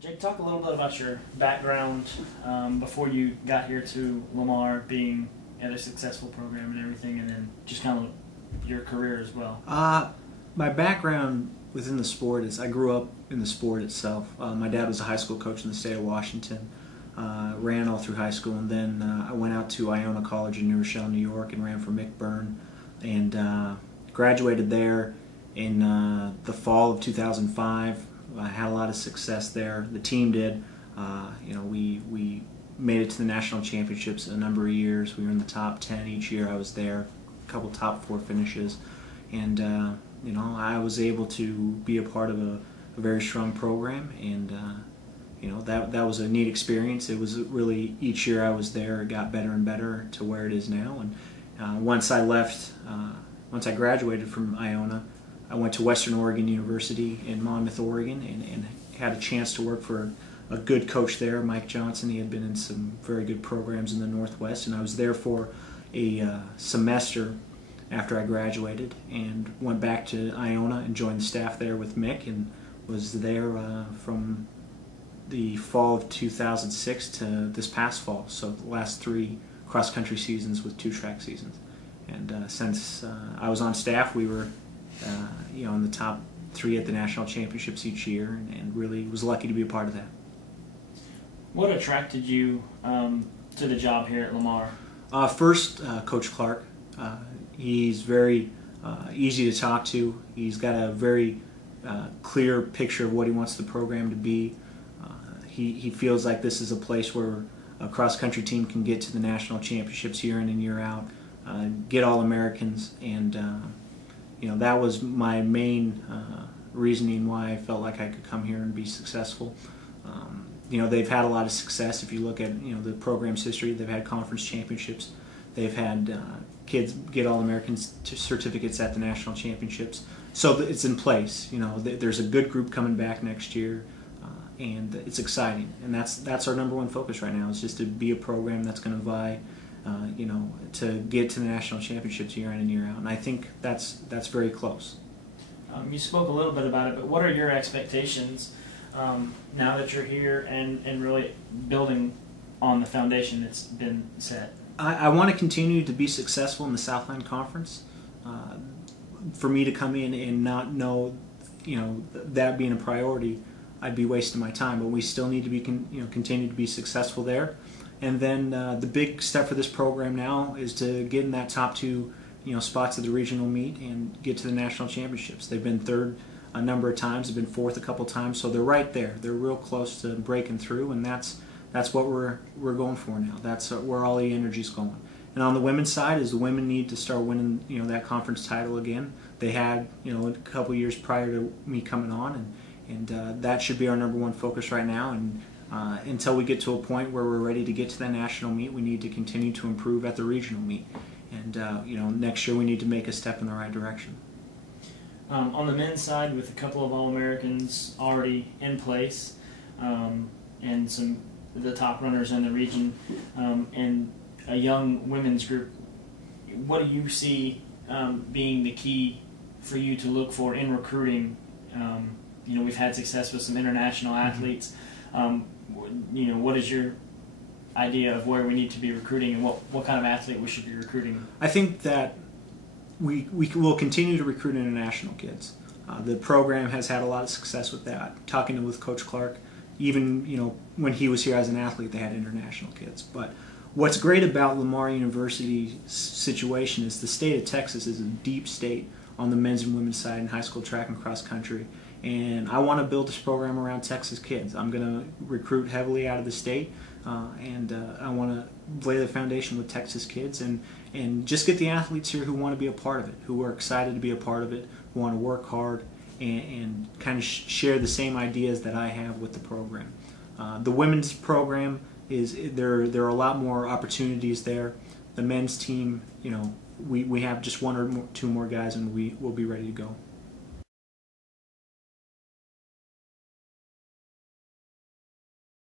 Jake, talk a little bit about your background before you got here to Lamar, being at a successful program and everything, and then just kind of your career as well. My background within the sport is I grew up in the sport itself. My dad was a high school coach in the state of Washington, ran all through high school, and then I went out to Iona College in New Rochelle, New York, and ran for Mick Byrne, and graduated there in the fall of 2005. I had a lot of success there. The team did. We made it to the national championships a number of years. We were in the top 10 each year I was there, a couple top 4 finishes, and I was able to be a part of a very strong program, and that was a neat experience. It was really, each year I was there, it got better and better to where it is now. And once I graduated from Iona, I went to Western Oregon University in Monmouth, Oregon, and had a chance to work for a good coach there, Mike Johnson. He had been in some very good programs in the Northwest, and I was there for a semester after I graduated, and went back to Iona and joined the staff there with Mick, and was there from the fall of 2006 to this past fall, so the last 3 cross-country seasons with 2 track seasons. And since I was on staff, we were in the top 3 at the national championships each year, and really was lucky to be a part of that. What attracted you to the job here at Lamar? First, Coach Clark. He's very easy to talk to. He's got a very clear picture of what he wants the program to be. He feels like this is a place where a cross-country team can get to the national championships year in and year out, get All-Americans, and that was my main reasoning why I felt like I could come here and be successful. They've had a lot of success. If you look at the program's history, they've had conference championships. They've had kids get All-Americans certificates at the national championships. So it's in place. There's a good group coming back next year, and it's exciting. And that's our #1 focus right now, is just to be a program that's going to vie, to get to the national championships year in and year out. And I think that's very close. You spoke a little bit about it, but what are your expectations now that you're here and really building on the foundation that's been set? I want to continue to be successful in the Southland Conference. For me to come in and not know, that being a priority, I'd be wasting my time. But we still need to be, continue to be successful there. And then the big step for this program now is to get in that top 2, spots of the regional meet and get to the national championships. They've been 3rd a number of times, they've been 4th a couple times, so they're right there. They're real close to breaking through, and that's what we're going for now. That's where all the energy's going. And on the women's side, is the women need to start winning, that conference title again. They had, a couple years prior to me coming on, and that should be our #1 focus right now. And until we get to a point where we're ready to get to that national meet, we need to continue to improve at the regional meet. And next year we need to make a step in the right direction. On the men's side, with a couple of All-Americans already in place, and some of the top runners in the region, and a young women's group, what do you see being the key for you to look for in recruiting? We've had success with some international athletes. What is your idea of where we need to be recruiting, and what kind of athlete we should be recruiting? I think that we will continue to recruit international kids. The program has had a lot of success with that. Talking with Coach Clark, even when he was here as an athlete, they had international kids. But what's great about Lamar University's situation is the state of Texas is a deep state on the men's and women's side in high school track and cross country. And I want to build this program around Texas kids. I'm going to recruit heavily out of the state, and I want to lay the foundation with Texas kids and just get the athletes here who want to be a part of it, who are excited to be a part of it, who want to work hard and kind of share the same ideas that I have with the program. The women's program there are a lot more opportunities there. The men's team, we have just 1 or 2 more guys, and we will be ready to go.